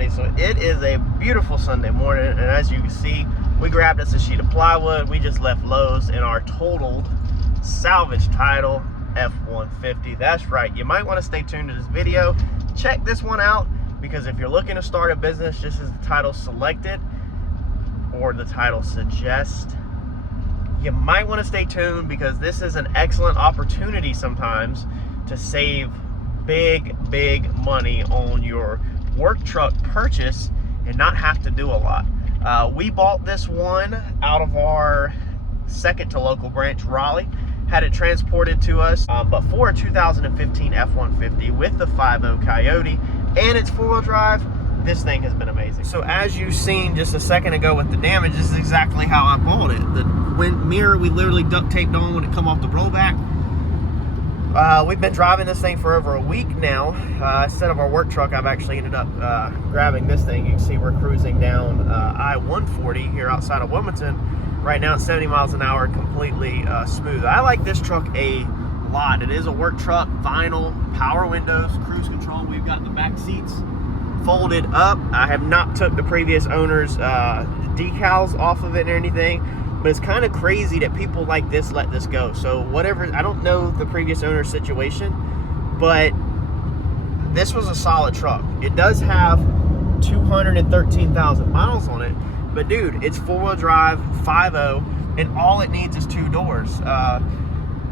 everybody. So it is a beautiful Sunday morning, and as you can see, we grabbed us a sheet of plywood. We just left Lowe's in our totaled salvage title F-150. That's right, you might want to stay tuned to this video. Check this one out, because if you're looking to start a business, just as the title selected or the title suggests, you might want to stay tuned, because this is an excellent opportunity sometimes to save big money on your work truck purchase and not have to do a lot. We bought this one out of our second to local branch, Raleigh. Had it transported to us, but for a 2015 F-150 with the 5.0 Coyote and its four-wheel drive, this thing has been amazing. So as you've seen just a second ago with the damage, this is exactly how I bought it. The mirror we literally duct taped on when it come off the rollback. We've been driving this thing for over a week now. Instead of our work truck, I've actually ended up grabbing this thing. You can see we're cruising down I-140 here outside of Wilmington. Right now it's 70 miles an hour, completely smooth. I like this truck a lot. It is a work truck, vinyl, power windows, cruise control. We've got the back seats folded up. I have not took the previous owner's decals off of it or anything, but it's kind of crazy that people like this let this go. So whatever, I don't know the previous owner's situation, but this was a solid truck. It does have 213,000 miles on it, but dude, it's four-wheel drive, 5.0, and all it needs is two doors.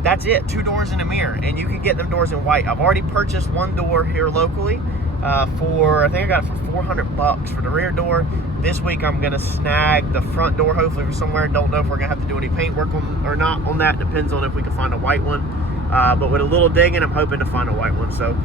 That's it, two doors and a mirror, and you can get them doors in white. I've already purchased one door here locally for, I think I got it for 400 bucks for the rear door. This week I'm gonna snag the front door, hopefully from somewhere. Don't know if we're gonna have to do any paint work on or not on that. Depends on if we can find a white one. But with a little digging, I'm hoping to find a white one. So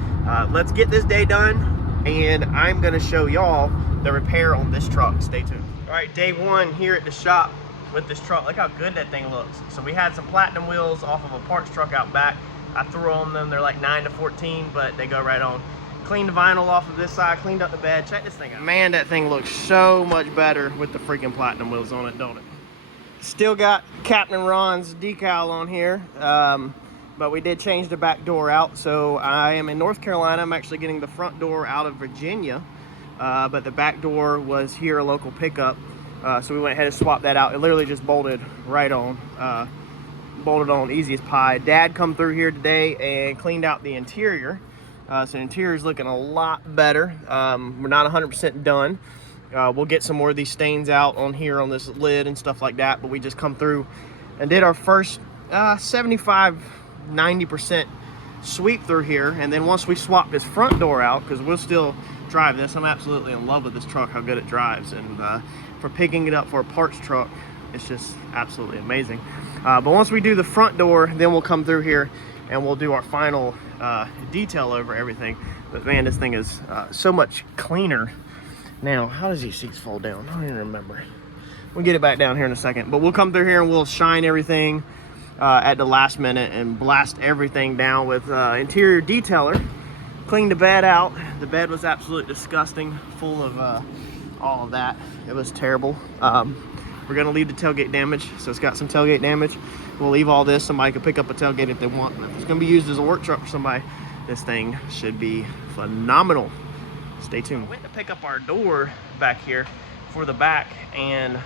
let's get this day done, and I'm gonna show y'all the repair on this truck. Stay tuned. All right, day one here at the shop with this truck. Look how good that thing looks. So we had some platinum wheels off of a parts truck out back. I threw on them. They're like 9 to 14, but they go right on. Cleaned the vinyl off of this side, cleaned up the bed. Check this thing out. Man, that thing looks so much better with the freaking platinum wheels on it, don't it? Still got Captain Ron's decal on here, but we did change the back door out. So I am in North Carolina. I'm actually getting the front door out of Virginia, but the back door was here, a local pickup. So we went ahead and swapped that out. It literally just bolted right on, easy as pie. Dad come through here today and cleaned out the interior. So the interior is looking a lot better. We're not 100% done. We'll get some more of these stains out on here on this lid and stuff like that, but we just come through and did our first 75-90% sweep through here. And then once we swap this front door out, because we'll still drive this, I'm absolutely in love with this truck, how good it drives. And for picking it up for a parts truck, it's just absolutely amazing. But once we do the front door, then we'll come through here and we'll do our final detail over everything. But man, this thing is so much cleaner now. How does these seats fold down? I don't even remember. We'll get it back down here in a second, but we'll come through here and we'll shine everything at the last minute and blast everything down with interior detailer. Clean the bed out. The bed was absolutely disgusting, full of all of that. It was terrible. We're gonna leave the tailgate damage, so it's got some tailgate damage. We'll leave all this. Somebody can pick up a tailgate if they want. And if it's gonna be used as a work truck for somebody, this thing should be phenomenal. Stay tuned. I went to pick up our door back here for the back, and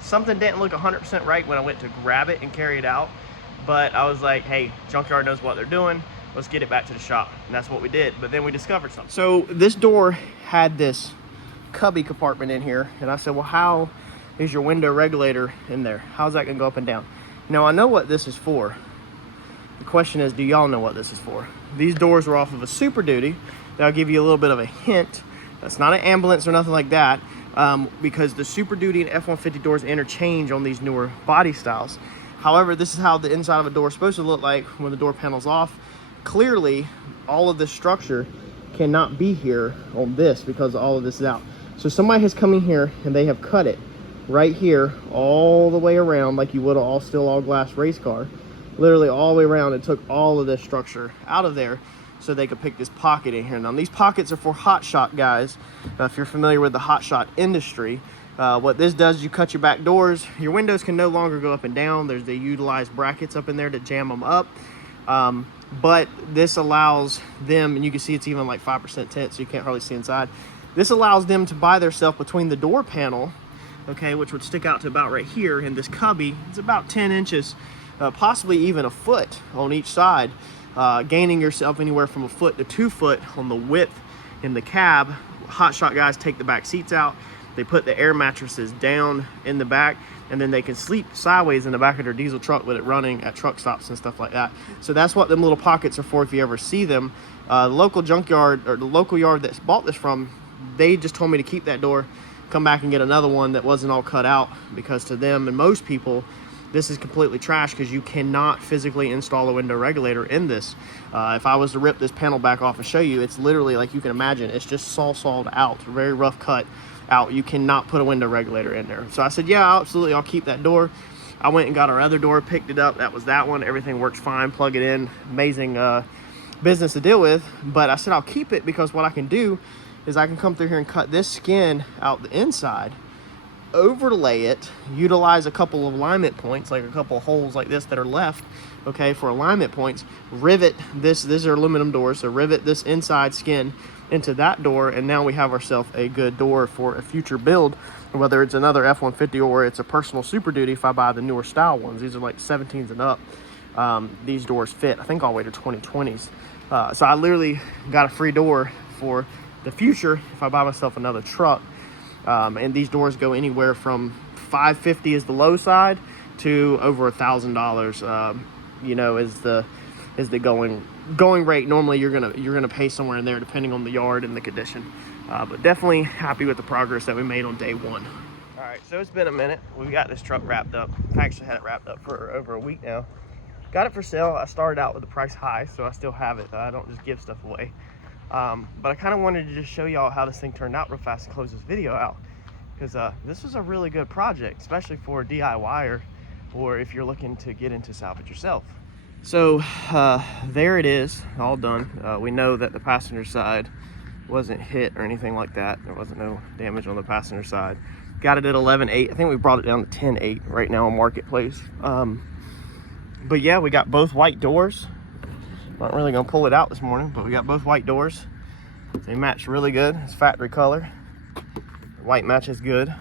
something didn't look 100% right when I went to grab it and carry it out. But I was like, hey, junkyard knows what they're doing. Let's get it back to the shop. And that's what we did. But then we discovered something. So this door had this cubby compartment in here, and I said, well, how is your window regulator in there? How's that gonna go up and down? Now I know what this is for. The question is, do y'all know what this is for? These doors were off of a Super Duty. That'll give you a little bit of a hint. That's not an ambulance or nothing like that, because the Super Duty and F-150 doors interchange on these newer body styles. However, this is how the inside of a door is supposed to look like when the door panel's off. Clearly, all of this structure cannot be here on this because all of this is out. So somebody has come in here and they have cut it right here all the way around like you would all glass race car. Literally all the way around, and took all of this structure out of there so they could pick this pocket in here. Now these pockets are for hot shot guys. If you're familiar with the hot shot industry, what this does is you cut your back doors. Your windows can no longer go up and down. They utilize brackets up in there to jam them up. But this allows them, and you can see it's even like 5% tint, so you can't hardly see inside. This allows them to buy themselves between the door panel, okay, which would stick out to about right here, and this cubby. It's about 10 inches, possibly even a foot on each side, gaining yourself anywhere from a foot to 2 foot on the width in the cab. Hotshot guys take the back seats out. They put the air mattresses down in the back, and then they can sleep sideways in the back of their diesel truck with it running at truck stops and stuff like that. So that's what them little pockets are for if you ever see them. The local junkyard, or the local yard that's bought this from, they just told me to keep that door, come back and get another one that wasn't all cut out, because to them and most people, this is completely trash because you cannot physically install a window regulator in this. If I was to rip this panel back off and show you, it's literally, like you can imagine, it's just sawed out, very rough cut out. You cannot put a window regulator in there. So I said, yeah, absolutely, I'll keep that door. I went and got our other door, picked it up. That was that one. Everything works fine. Plug it in. Amazing business to deal with. But I said I'll keep it because what I can do is I can come through here and cut this skin out the inside, overlay it, utilize a couple of alignment points, like a couple of holes like this that are left, okay, for alignment points, rivet this. These are aluminum doors, so rivet this inside skin into that door, and now we have ourselves a good door for a future build, whether it's another F-150 or it's a personal Super Duty. If I buy the newer style ones, these are like 17s and up, these doors fit, I think, all the way to 2020s. So I literally got a free door for the future if I buy myself another truck. And these doors go anywhere from $550 is the low side to over $1,000, you know, is the going rate. Normally you're gonna pay somewhere in there depending on the yard and the condition. But definitely happy with the progress that we made on day one. All right, so it's been a minute. We've got this truck wrapped up. I actually had it wrapped up for over a week now. Got it for sale. I started out with the price high, so I still have it. I don't just give stuff away. But I kind of wanted to just show y'all how this thing turned out real fast and close this video out, because this was a really good project, especially for a DIYer or if you're looking to get into salvage yourself. So there it is, all done. We know that the passenger side wasn't hit or anything like that. There wasn't no damage on the passenger side. Got it at 11.8. I think we brought it down to 10.8 right now on Marketplace. But yeah, we got both white doors. Not really gonna pull it out this morning, but we got both white doors. They match really good. It's factory color. The white matches good.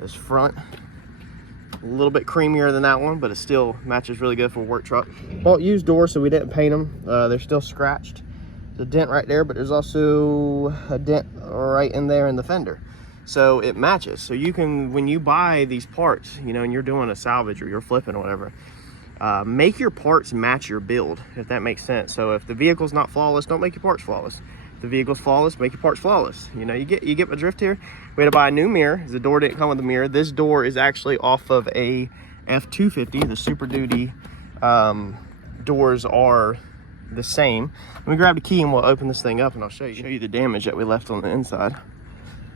This front, a little bit creamier than that one, but it still matches really good for a work truck. Bought used doors, so we didn't paint them. They're still scratched. There's a dent right there, but there's also a dent right in there in the fender. So it matches. So you can, when you buy these parts, you know, and you're doing a salvage or you're flipping or whatever, make your parts match your build, if that makes sense. So if the vehicle's not flawless, don't make your parts flawless. If the vehicle's flawless, make your parts flawless. You know, you get my drift here. We had to buy a new mirror. The door didn't come with a mirror. This door is actually off of a F-250. The Super Duty doors are the same. Let me grab the key and we'll open this thing up and I'll show you the damage that we left on the inside.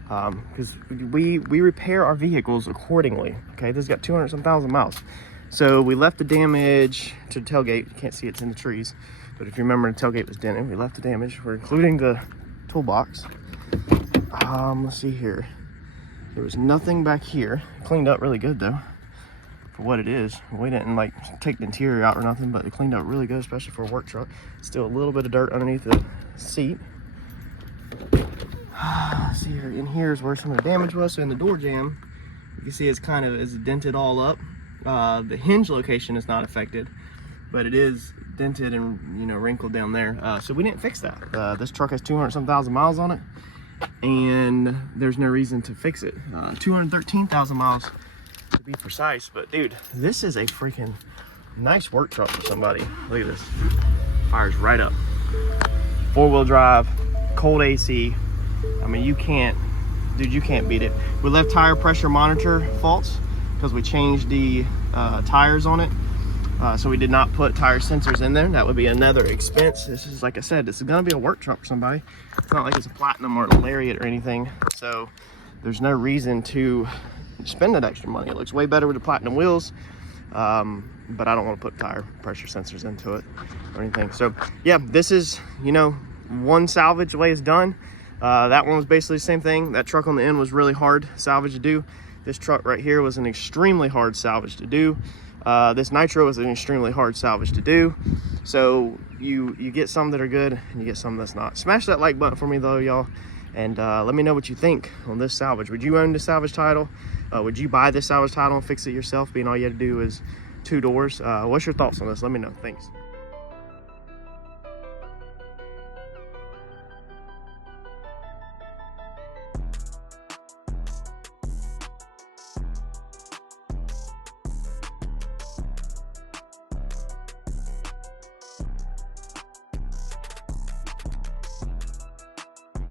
Because we repair our vehicles accordingly. Okay, this has got 200-some thousand miles. So we left the damage to the tailgate. You can't see it's in the trees, but if you remember, the tailgate was dented. We left the damage. We're including the toolbox. Let's see here. There was nothing back here. Cleaned up really good though, for what it is. We didn't like take the interior out or nothing, but it cleaned up really good, especially for a work truck. Still a little bit of dirt underneath the seat. Let's see here. In here is where some of the damage was. So in the door jamb, you can see it's kind of dented all up. The hinge location is not affected, but it is dented and, you know, wrinkled down there. So we didn't fix that. This truck has 200-some thousand miles on it, and there's no reason to fix it. 213,000 miles to be precise. But dude, this is a freaking nice work truck for somebody. Look at this. Fires right up. 4-wheel drive, cold AC. I mean, you can't beat it. We left tire pressure monitor faults because we changed the tires on it. So we did not put tire sensors in there. That would be another expense. This is, like I said, this is gonna be a work truck for somebody. It's not like it's a Platinum or a Lariat or anything. So there's no reason to spend that extra money. It looks way better with the Platinum wheels. But I don't want to put tire pressure sensors into it or anything. So yeah, this is, you know, one salvage way is done. That one was basically the same thing. That truck on the end was really hard salvage to do. This truck right here was an extremely hard salvage to do. This Nitro was an extremely hard salvage to do. So you get some that are good and you get some that's not. Smash that like button for me though, y'all. And let me know what you think on this salvage. Would you own the salvage title? Would you buy this salvage title and fix it yourself, being all you had to do is 2 doors? What's your thoughts on this? Let me know. Thanks.